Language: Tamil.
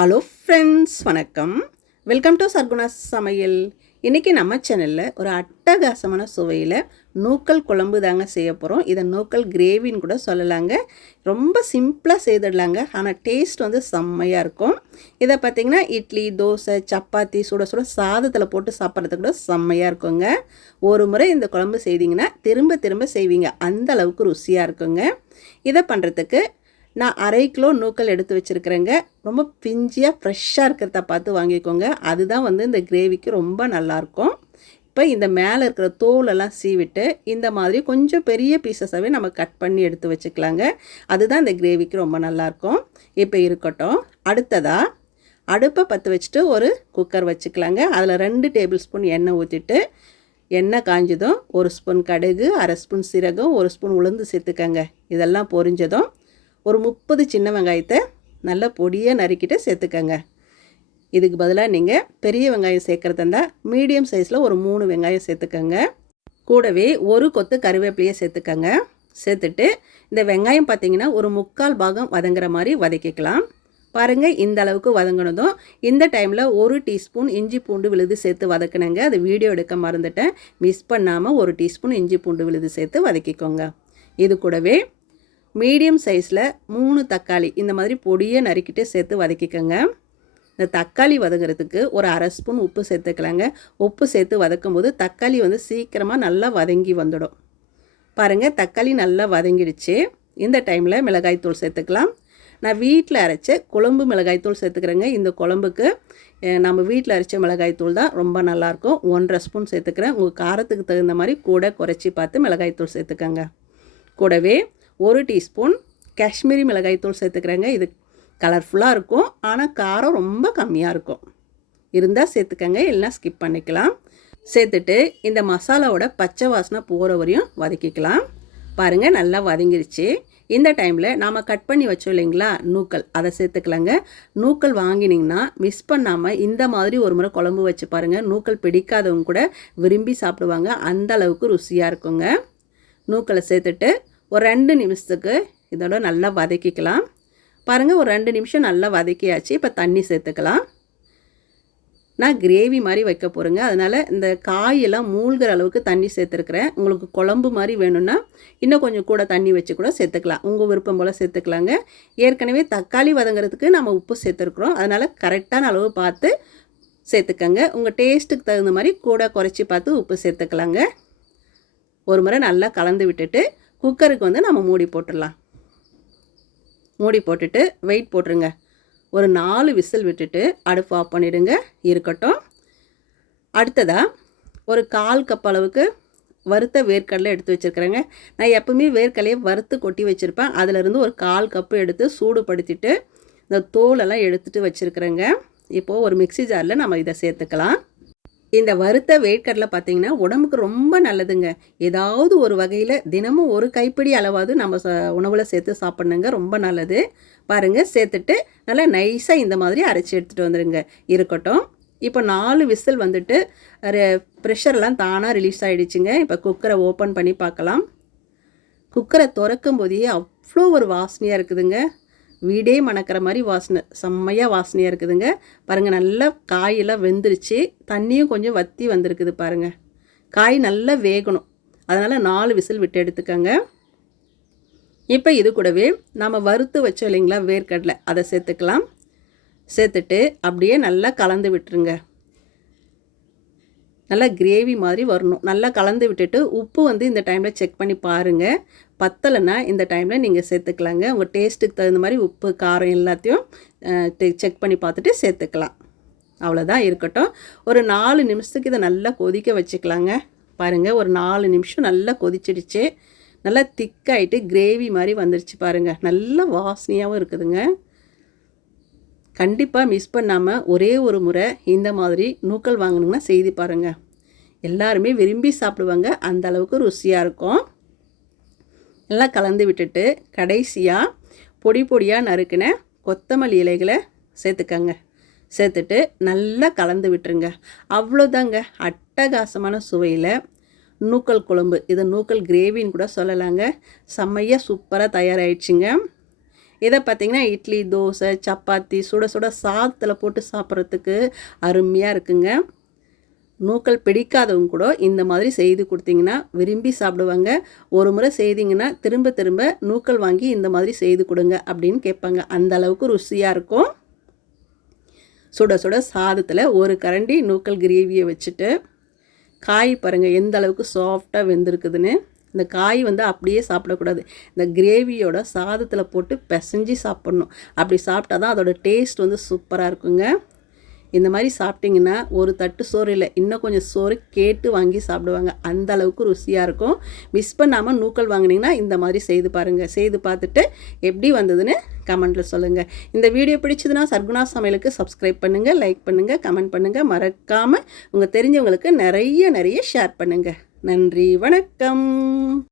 ஹலோ ஃப்ரெண்ட்ஸ், வணக்கம். வெல்கம் டு சர்க்குணாஸ் சமையல். இன்றைக்கி நம்ம சேனலில் ஒரு அட்டகாசமான சுவையில் நூக்கல் குழம்பு தாங்க செய்ய போகிறோம். இதை நூக்கல் கிரேவின்னு கூட சொல்லலாங்க. ரொம்ப சிம்பிளாக செய்திடலாங்க, ஆனால் டேஸ்ட் வந்து செம்மையாக இருக்கும். இதை பார்த்திங்கன்னா இட்லி, தோசை, சப்பாத்தி, சுட சுட சாதத்தில் போட்டு சாப்பிட்றதுக்கு கூட செம்மையாக இருக்குங்க. ஒரு முறை இந்த குழம்பு செய்திங்கன்னா திரும்ப திரும்ப செய்வீங்க, அந்த அளவுக்கு ருசியாக இருக்குங்க. இதை பண்ணுறதுக்கு நான் 1/2 கிலோ நூக்கல் எடுத்து வச்சுருக்கிறேங்க. ரொம்ப பிஞ்சியாக ஃப்ரெஷ்ஷாக இருக்கிறத பார்த்து வாங்கிக்கோங்க. அதுதான் வந்து இந்த கிரேவிக்கு ரொம்ப நல்லாயிருக்கும். இப்போ இந்த மேலே இருக்கிற தோலெல்லாம் சீவிட்டு இந்த மாதிரி கொஞ்சம் பெரிய பீசஸாகவே நம்ம கட் பண்ணி எடுத்து வச்சுக்கலாங்க. அதுதான் இந்த கிரேவிக்கு ரொம்ப நல்லாயிருக்கும். இப்போ இருக்கட்டும். அடுத்ததாக அடுப்பை பற்ற வச்சுட்டு ஒரு குக்கர் வச்சுக்கலாங்க. அதில் 2 டேபிள் ஸ்பூன் எண்ணெய் ஊற்றிட்டு, எண்ணெய் காஞ்சதும் 1 ஸ்பூன் கடுகு, 1/2 ஸ்பூன் சீரகம், 1 ஸ்பூன் உளுந்து சேர்த்துக்கங்க. இதெல்லாம் பொரிஞ்சதும் ஒரு 30 சின்ன வெங்காயத்தை நல்லா பொடியாக நறுக்கிட்டு சேர்த்துக்கங்க. இதுக்கு பதிலாக நீங்கள் பெரிய வெங்காயம் சேர்க்குறதா இருந்தால் மீடியம் சைஸில் ஒரு 3 வெங்காயம் சேர்த்துக்கங்க. கூடவே ஒரு கொத்து கருவேப்பிலையை சேர்த்துக்கங்க. சேர்த்துட்டு இந்த வெங்காயம் பார்த்திங்கன்னா ஒரு 3/4 பாகம் வதங்குற மாதிரி வதக்கிக்கலாம். பாருங்கள், இந்த அளவுக்கு வதங்கினதும் இந்த டைமில் 1 டீஸ்பூன் இஞ்சி பூண்டு விழுது சேர்த்து வதக்கினங்க. அது வீடியோ எடுக்க மறந்துட்டேன், மிஸ் பண்ணாமல் 1 டீஸ்பூன் இஞ்சி பூண்டு விழுது சேர்த்து வதக்கிக்கோங்க. இது கூடவே மீடியம் சைஸில் 3 தக்காளி இந்த மாதிரி பொடியை நறுக்கிட்டு சேர்த்து வதக்கிக்கோங்க. இந்த தக்காளி வதங்கிறதுக்கு ஒரு 1/2 ஸ்பூன் உப்பு சேர்த்துக்கலாங்க. உப்பு சேர்த்து வதக்கும் போது தக்காளி வந்து சீக்கிரமாக நல்லா வதங்கி வந்துடும். பாருங்கள், தக்காளி நல்லா வதங்கிடுச்சு. இந்த டைமில் மிளகாய்த்தூள் சேர்த்துக்கலாம். நான் வீட்டில் அரைச்ச குழம்பு மிளகாய்த்தூள் சேர்த்துக்கிறேங்க. இந்த குழம்புக்கு நம்ம வீட்டில் அரைச்ச மிளகாய்த்தூள் தான் ரொம்ப நல்லாயிருக்கும். 1/2 ஸ்பூன் சேர்த்துக்கிறேன். உங்கள் காரத்துக்கு தகுந்த மாதிரி கூட குறைச்சி பார்த்து மிளகாய்த்தூள் சேர்த்துக்கங்க. கூடவே 1 டீஸ்பூன் காஷ்மீரி மிளகாய்த்தூள் சேர்த்துக்கிறேங்க. இது கலர்ஃபுல்லாக இருக்கும், ஆனால் காரம் ரொம்ப கம்மியாக இருக்கும். இருந்தால் சேர்த்துக்கங்க, இல்லைனா ஸ்கிப் பண்ணிக்கலாம். சேர்த்துட்டு இந்த மசாலாவோட பச்சை வாசனை போகிற வரையும் வதக்கிக்கலாம். பாருங்கள், நல்லா வதங்கிருச்சு. இந்த டைமில் நாம் கட் பண்ணி வச்சோம் இல்லைங்களா நூக்கல், அதை சேர்த்துக்கலாங்க. நூக்கல் வாங்கினீங்கன்னா மிஸ் பண்ணாமல் இந்த மாதிரி ஒரு முறை குழம்பு வச்சு பாருங்கள். நூக்கல் பிடிக்காதவங்க கூட விரும்பி சாப்பிடுவாங்க, அந்த அளவுக்கு ருசியாக இருக்குங்க. நூக்கலை சேர்த்துட்டு ஒரு 2 நிமிஷத்துக்கு இதோட நல்லா வதக்கிக்கலாம். பாருங்கள், ஒரு 2 நிமிஷம் நல்லா வதக்கியாச்சு. இப்போ தண்ணி சேர்த்துக்கலாம். நான் கிரேவி மாதிரி வைக்க போகிறேங்க, அதனால் இந்த காயெல்லாம் மூழ்கிற அளவுக்கு தண்ணி சேர்த்துருக்குறேன். உங்களுக்கு குழம்பு மாதிரி வேணும்னா இன்னும் கொஞ்சம் கூட தண்ணி வச்சு கூட சேர்த்துக்கலாம், உங்கள் விருப்பம் போல் சேர்த்துக்கலாங்க. ஏற்கனவே தக்காளி வதங்கிறதுக்கு நம்ம உப்பு சேர்த்துருக்குறோம், அதனால் கரெக்டான அளவு பார்த்து சேர்த்துக்கங்க. உங்கள் டேஸ்ட்டுக்கு தகுந்த மாதிரி கூட குறைச்சி பார்த்து உப்பு சேர்த்துக்கலாங்க. ஒரு முறை நல்லா கலந்து விட்டுட்டு குக்கருக்கு வந்து நம்ம மூடி போட்டுடலாம். மூடி போட்டுட்டு வெயிட் போட்டுருங்க. ஒரு 4 விசில் விட்டுட்டு அடுப்பு ஆஃப் பண்ணிவிடுங்க. இருக்கட்டும். அடுத்ததாக ஒரு 1/4 கப் அளவுக்கு வறுத்த வேர்க்கடலை எடுத்து வச்சுருக்கிறேங்க. நான் எப்பவுமே வேர்க்கடலையை வறுத்து கொட்டி வச்சுருப்பேன். அதிலிருந்து ஒரு 1/4 கப்பு எடுத்து சூடுபடுத்திட்டு இந்த தோலெல்லாம் எடுத்துகிட்டு வச்சுருக்கிறேங்க. இப்போது ஒரு மிக்ஸி ஜாரில் நம்ம இதை சேர்த்துக்கலாம். இந்த வறுத்த வேர்க்கடலை பார்த்திங்கன்னா உடம்புக்கு ரொம்ப நல்லதுங்க. ஏதாவது ஒரு வகையில் தினமும் ஒரு கைப்பிடி அளவாவது நம்ம உணவில் சேர்த்து சாப்பிட்ணுங்க, ரொம்ப நல்லது. பாருங்கள், சேர்த்துட்டு நல்லா நைஸாக இந்த மாதிரி அரைச்சி எடுத்துகிட்டு வந்துடுங்க. இருக்கட்டும். இப்போ 4 விசில் வந்துட்டு ப்ரெஷர்லாம் தானாக ரிலீஸ் ஆகிடுச்சுங்க. இப்போ குக்கரை ஓப்பன் பண்ணி பார்க்கலாம். குக்கரை திறக்கும் போதே அவ்வளோ ஒரு வாசனையாக இருக்குதுங்க. வீடே மணக்கிற மாதிரி வாசனை, செம்மையாக வாசனையாக இருக்குதுங்க. பாருங்கள், நல்லா காயெல்லாம் வெந்துருச்சு. தண்ணியும் கொஞ்சம் வற்றி வந்திருக்குது பாருங்கள். காய் நல்லா வேகணும், அதனால் 4 விசில் விட்டு எடுத்துக்கோங்க. இப்போ இது கூடவே நம்ம வறுத்து வச்சோம் இல்லைங்களா வேர்க்கடலை, அதை சேர்த்துக்கலாம். சேர்த்துட்டு அப்படியே நல்லா கலந்து விட்டுருங்க. நல்லா கிரேவி மாதிரி வரணும். நல்லா கலந்து விட்டுட்டு உப்பு வந்து இந்த டைமில் செக் பண்ணி பாருங்கள். பத்தலைன்னா இந்த டைமில் நீங்கள் சேர்த்துக்கலாங்க. உங்கள் டேஸ்ட்டுக்கு தகுந்த மாதிரி உப்பு காரம் எல்லாத்தையும் செக் பண்ணி பார்த்துட்டு சேர்த்துக்கலாம். அவ்வளோதான். இருக்கட்டும். ஒரு 4 நிமிஷத்துக்கு இதை நல்லா கொதிக்க வச்சுக்கலாங்க. பாருங்கள், ஒரு 4 நிமிஷம் நல்லா கொதிச்சிடுச்சு. நல்லா திக்காயிட்டு கிரேவி மாதிரி வந்துருச்சு பாருங்கள். நல்ல வாசனையாகவும் இருக்குதுங்க. கண்டிப்பாக மிஸ் பண்ணாமல் ஒரே ஒரு முறை இந்த மாதிரி நூக்கல் வாங்கினீங்கன்னா செய்து பாருங்கள். எல்லாருமே விரும்பி சாப்பிடுவாங்க, அந்த அளவுக்கு ருசியாக இருக்கும். நல்லா கலந்து விட்டுட்டு கடைசியாக பொடி பொடியாக நறுக்கின கொத்தமல்லி இலைகளை சேர்த்துக்கங்க. சேர்த்துட்டு நல்லா கலந்து விட்டுருங்க. அவ்வளோதாங்க, அட்டகாசமான சுவையில் நூக்கல் குழம்பு, இது நூக்கல் கிரேவின்னு கூட சொல்லலாங்க. செம்மையாக சூப்பராக தயாராகிடுச்சிங்க. இதை பார்த்திங்கன்னா இட்லி, தோசை, சப்பாத்தி சுட சுட சாதத்தில் போட்டு சாப்பிட்றதுக்கு அருமையாக இருக்குங்க. நூக்கல் பிடிக்காதவங்க கூட இந்த மாதிரி செய்து கொடுத்தீங்கன்னா விரும்பி சாப்பிடுவாங்க. ஒரு முறை செய்தீங்கன்னா திரும்ப திரும்ப நூக்கல் வாங்கி இந்த மாதிரி செய்து கொடுங்க அப்படின்னு கேட்பாங்க. அந்த அளவுக்கு ருசியாக இருக்கும். சுட சுட சாதத்தில் ஒரு கரண்டி நூக்கல் கிரேவியை வச்சுட்டு காய் பாருங்கள் எந்த அளவுக்கு சாஃப்டாக வெந்திருக்குதுன்னு. இந்த காய் அப்படியே சாப்பிடக்கூடாது. இந்த கிரேவியோட சாதத்தில் போட்டு பிசைஞ்சு சாப்பிட்ணும். அப்படி சாப்பிட்டா தான் அதோட டேஸ்ட் சூப்பராக இருக்குங்க. இந்த மாதிரி சாப்பிட்டிங்கன்னா ஒரு தட்டு சோறு இல்லை, இன்னும் கொஞ்சம் சோறு கேட்டு வாங்கி சாப்பிடுவாங்க. அந்த அளவுக்கு ருசியாக இருக்கும். மிஸ் பண்ணாமல் நூக்கல் வாங்கினீங்கன்னா இந்த மாதிரி செய்து பாருங்கள். செய்து பார்த்துட்டு எப்படி வந்ததுன்னு கமெண்ட்டில் சொல்லுங்கள். இந்த வீடியோ பிடிச்சதுன்னா சர்க்குணா சமையலுக்கு சப்ஸ்கிரைப் பண்ணுங்கள், லைக் பண்ணுங்கள், கமெண்ட் பண்ணுங்கள். மறக்காமல் உங்கள் தெரிஞ்சவங்களுக்கு நிறைய ஷேர் பண்ணுங்கள். நன்றி, வணக்கம்.